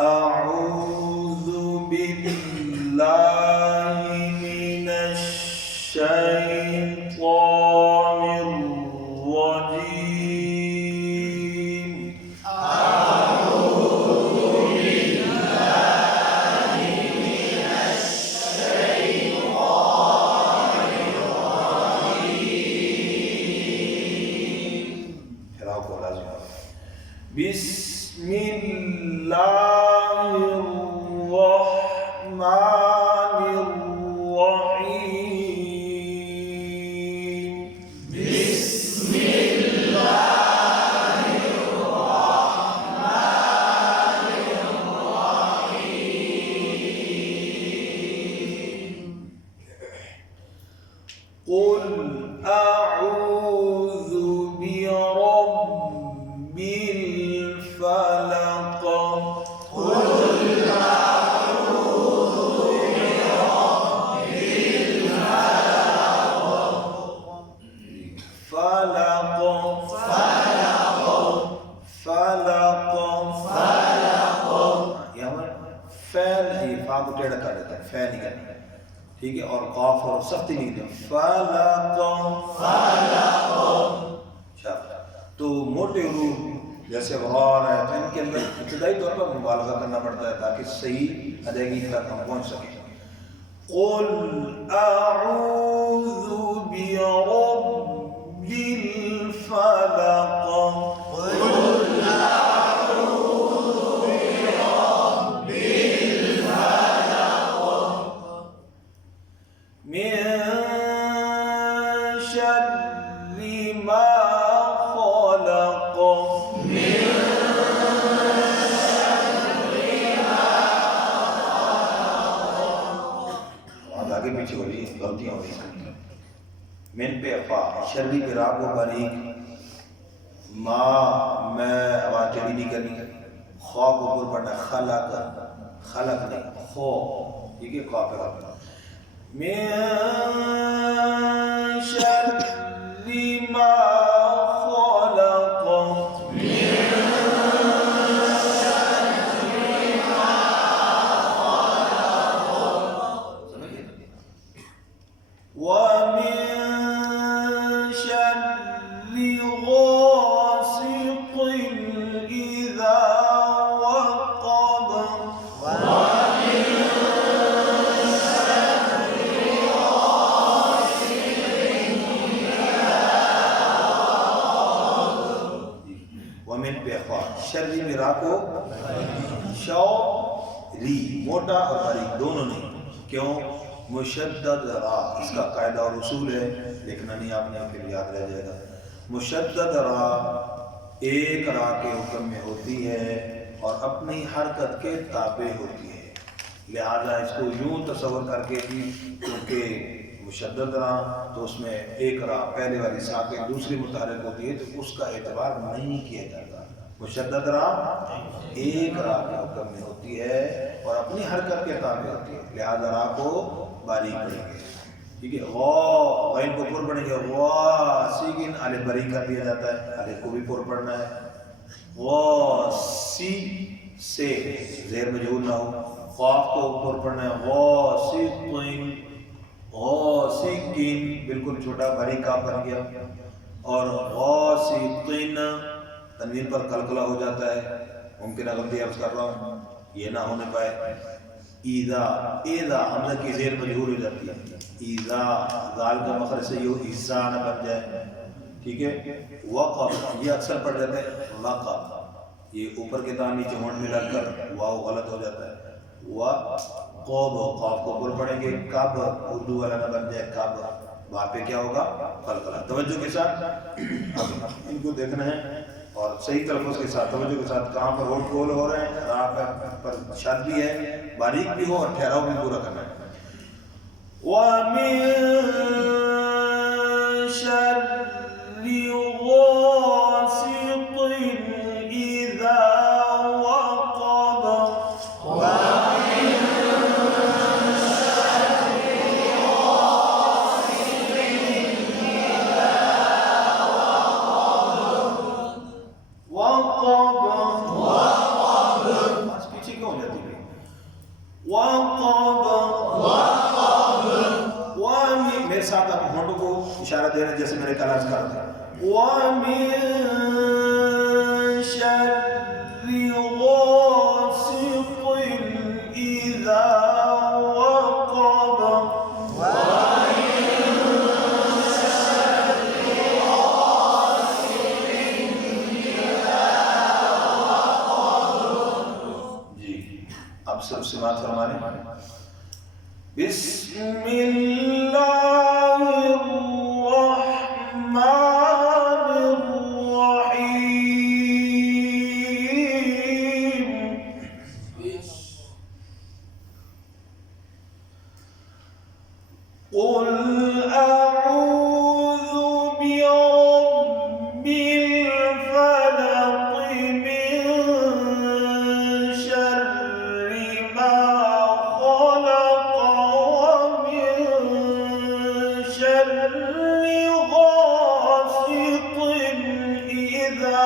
أعوذ بالله من الشيطان الرجيم. أعوذ بالله من الشيطان الرجيم. بسم الله الرحمن الرحيم. بسم الله الرحمن الرحيم. قل أعوذ برب الفلق. قل أعوذ برب الفلق. فلق فلق فلق فلق. यहाँ पर फैल है, फा को टेढ़ा कर देता है, फै नहीं करना, ठीक है, और काफ और सख्ती नहीं देते। फलक फलक। अच्छा, तो मोटे रूप जैसे गौर है तो इनके अंदर इब्तिदाई तौर पर मुबालगा करना पड़ता है ताकि सही अदायगी तक हम पहुंच सकें। क़ुल अऊज़ु बिरब्बिल फलक। قل أعوذ برب الفلق. من شر ما خلق. من अब आगे पीछे हो रही है, गलतियां हो रही हैं। मिन पे अफा शर्री पे रा को बारीक, माँ मैं आवाज टेढ़ी नहीं करनी, खौ को ऊपर पढ़ना, खलक खलक नहीं, खो, ठीक है, खौ पे रा। मिन शर्री मा खलक। ومن شر غاسق إذا وقب. वमिन पे अखवा शर्री में रा को शौ री मोटा और बारीक दोनों नहीं, क्यों? मुशद्दद रा इसका कायदा और उसूल है, लिखना नहीं आपने, फिर याद रह जाएगा। मुशद्दद रा एक रा के हुक्म में होती है और अपनी हरकत के ताबे होती है, लिहाजा इसको यूं तसव्वुर करके भी, क्योंकि मुशद्दद रा तो उसमें एक रा पहले वाली साकिन दूसरी मुतारिक होती है, तो उसका एतबार नहीं किया जाता। मुशद्दद रा एक रा के हुक्म में होती है और अपनी हरकत के ताबे होती है, लिहाजा रा को बारीक पढ़ेंगे, ठीक है। गैन को पुर पढ़ेंगे, सीगिन अलिफ बरी कर दिया जाता है, अलिफ को भी पुर पढ़ना है। सी से ज़ेर मजहूल ना हो, क़ाफ को पुर पढ़ना है, गौसिकिन बिल्कुल छोटा बारीक काफ बन गया, और गौसिकिन तनवीन पर कलकला हो जाता है, मुमकिन गलती अर्ज कर रहा हूँ, ये ना होने पाए। ईदा ईदा हमजा की ज़ेर मजहूल हो जाती है, ईदा गाल का मखरज से यो इज़्ज़ा ना बन जाए, ठीक है। वक़ब ये अक्सर पढ़ जाते हैं वक़ब, ये ऊपर के दान नीचे होंठ में लगकर वाव गलत हो जाता है। क़ब क़ाफ को पुर पढ़ेंगे, कब उर्दू वाला ना बन जाए कब, वहाँ पे क्या होगा? कलकला। तवज्जो के साथ अब इनको देखना है और सही तलफ़ुज़ के साथ, तवज्जो के साथ, कहाँ पर होठ गोल हो रहे हैं, राह पर शद भी है, बारीक भी हो और ठहराव भी पूरा करना है। वमिन शर्रि गासिक़िन इज़ा वक़ब। वक़ब वमिन, मेरे साथ आप होंठों को इशारा दे रहे हैं जैसे मैंने कल अर्ज करा था। वमिन शर्रि गासिक़िन इज़ा वक़ब, जी अब सिर्फ सिमात फरमा लें। बिस्मिल्लाहिर्रहमानिर्रहीम। क़ुल अऊज़ु बिरब्बिल फलक़ मिन शर्रि मा खलक़ वमिन शर्रि गासिक़िन इज़ा